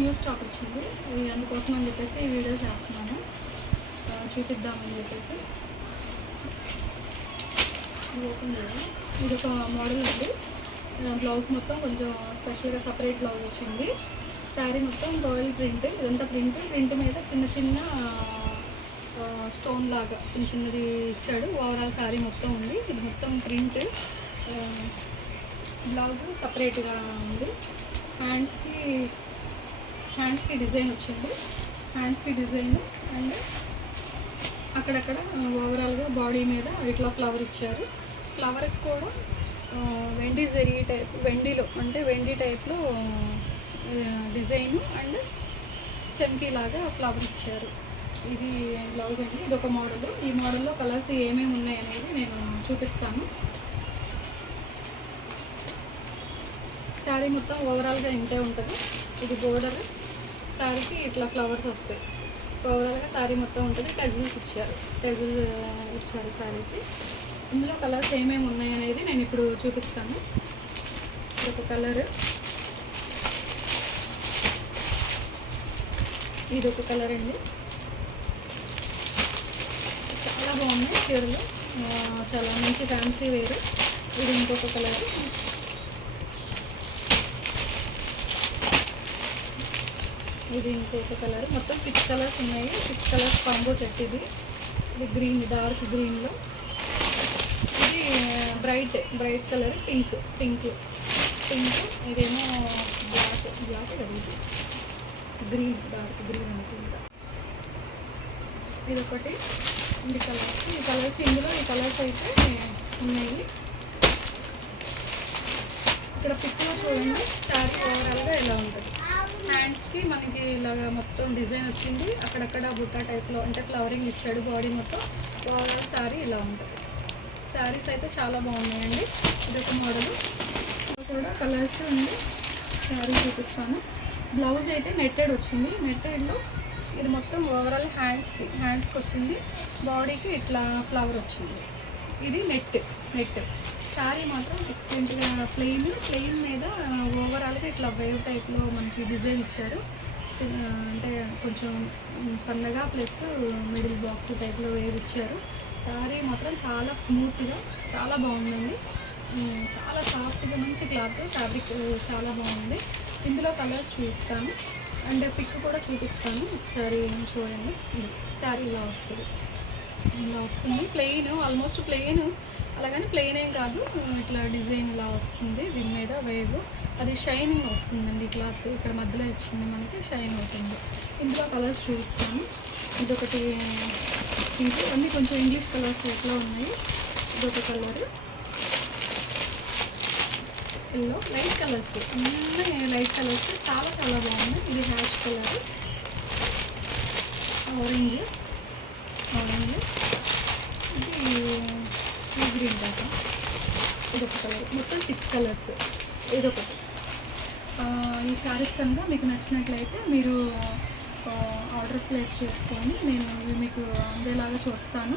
New stock వచ్చింది. అందుకోసం అని చెప్పేసి ఈ వీడియో చేస్తున్నాను, చూపిద్దామని చెప్పేసి. ఓపెన్ చేయాలి. ఇది ఒక మోడల్ అండి. బ్లౌజ్ మొత్తం కొంచెం స్పెషల్గా సపరేట్ బ్లౌజ్ వచ్చింది. శారీ మొత్తం రాయల్ ప్రింట్, ఇదంతా ప్రింట్ మీద చిన్న చిన్న స్టోన్ లాగా చిన్నది ఇచ్చాడు. ఓవరాల్ శారీ మొత్తం ఉంది. ఇది మొత్తం ప్రింట్. బ్లౌజ్ సపరేట్గా ఉంది. హ్యాండ్స్కి డిజైన్ వచ్చింది. హ్యాండ్స్కి డిజైన్ అండ్ అక్కడక్కడ ఓవరాల్గా బాడీ మీద ఇట్లా ఫ్లవర్ ఇచ్చారు. ఫ్లవర్కి కూడా వెండి జరీ టైప్, వెండి టైప్లో డిజైన్ అండ్ చమ్కీలాగా ఫ్లవర్ ఇచ్చారు. ఇది బ్లౌజ్ అండి. ఇది ఒక మోడల్. ఈ మోడల్లో కలర్స్ ఏమేమి ఉన్నాయనేది నేను చూపిస్తాను. శారీ మొత్తం ఓవరాల్గా ఇంతే ఉంటుంది. ఇది బోర్డర్, శారీకి ఇట్లా ఫ్లవర్స్ వస్తాయి. ఓవరాల్గా శారీ మొత్తం ఉంటుంది. టెజిల్స్ ఇచ్చారు శారీకి. ఇందులో కలర్స్ ఏమేమి ఉన్నాయనేది నేను ఇప్పుడు చూపిస్తాను. ఒక కలర్, ఇది ఒక కలర్ అండి. చాలా బాగున్నాయి చీరలు, చాలా మంచి ఫ్యాన్సీ వేరు. ఇది ఇంకొక కలర్. ఇది ఇంకొక కలర్. మొత్తం 6 కలర్స్ ఉన్నాయి. 6 కలర్స్ కాంబో సెట్. ఇది గ్రీన్, డార్క్ గ్రీన్లో. ఇది బ్రైట్ కలర్, పింక్. ఇదేమో బ్లాక్ కదా, ఇది గ్రీన్, డార్క్ గ్రీన్ అనుకుంటా. ఇది ఒకటి. ఈ కలర్స్ ఇందులో ఈ కలర్స్ అయితే ఉన్నాయి. ఇక్కడ పిక్లో చూడండి శారీ ఓవరాల్గా ఎలా ఉంటుంది. హ్యాండ్స్కి మనకి ఇలాగ మొత్తం డిజైన్ వచ్చింది. అక్కడక్కడ బుట్టా టైప్లో అంటే ఫ్లవరింగ్ ఇచ్చాడు. బాడీ మొత్తం ఓవరాల్ శారీ ఇలా ఉంటుంది. శారీస్ అయితే చాలా బాగున్నాయండి. ఇదొక మోడల్. కూడా కలర్స్ ఉంది. శారీ చూపిస్తాను. బ్లౌజ్ అయితే నెట్టెడ్ వచ్చింది. నెట్టెడ్లో ఇది మొత్తం ఓవరాల్ హ్యాండ్స్కి వచ్చింది. బాడీకి ఇట్లా ఫ్లవర్ వచ్చింది. ఇది నెట్. శారీ మాత్రం ఎక్సలెంట్గా ప్లెయిన్ మీద ఓవరాల్గా ఇట్లా వేవ్ టైప్లో మనకి డిజైన్ ఇచ్చారు. అంటే కొంచెం సన్నగా ప్లస్ మిడిల్ బాక్స్ టైప్లో వేవ్ ఇచ్చారు. శారీ మాత్రం చాలా స్మూత్గా చాలా బాగుందండి. చాలా సాఫ్ట్గా మంచి క్లాత్, ఫ్యాబ్రిక్ చాలా బాగుంది. ఇందులో కలర్స్ చూపిస్తాను అండ్ పిక్ కూడా చూపిస్తాను. ఒకసారి చూడండి. శారీ ఇలా వస్తుంది. Plain, almost plain. అలాగని ప్లెయిన్ ఏం కాదు, ఇట్లా డిజైన్ ఇలా వస్తుంది. దీని మీద వేవ్ అది షైనింగ్ వస్తుందండి. క్లాత్ ఇక్కడ మధ్యలో ఇచ్చింది మనకి, షైన్ అవుతుంది. ఇందులో కలర్స్ చూపిస్తాను. ఇదొకటి పింక్, అన్నీ కొంచెం ఇంగ్లీష్ కలర్స్ టైప్లో ఉన్నాయి. ఇదొక కలర్ ఎల్లో, లైట్ కలర్స్, అన్నీ లైట్ కలర్స్ చాలా బాగున్నాయి. ఇది హ్యాష్ కలర్, ఆరెంజ్, ఇది సీ గ్రీన్ కదా. ఇదొక కలర్. మొత్తం 6 కలర్స్. ఇదొకటి. ఈ శారీస్ కనుక మీకు నచ్చినట్లయితే మీరు ఆర్డర్ ప్లేస్ చేసుకొని నేను మీకు అందేలాగా చూస్తాను.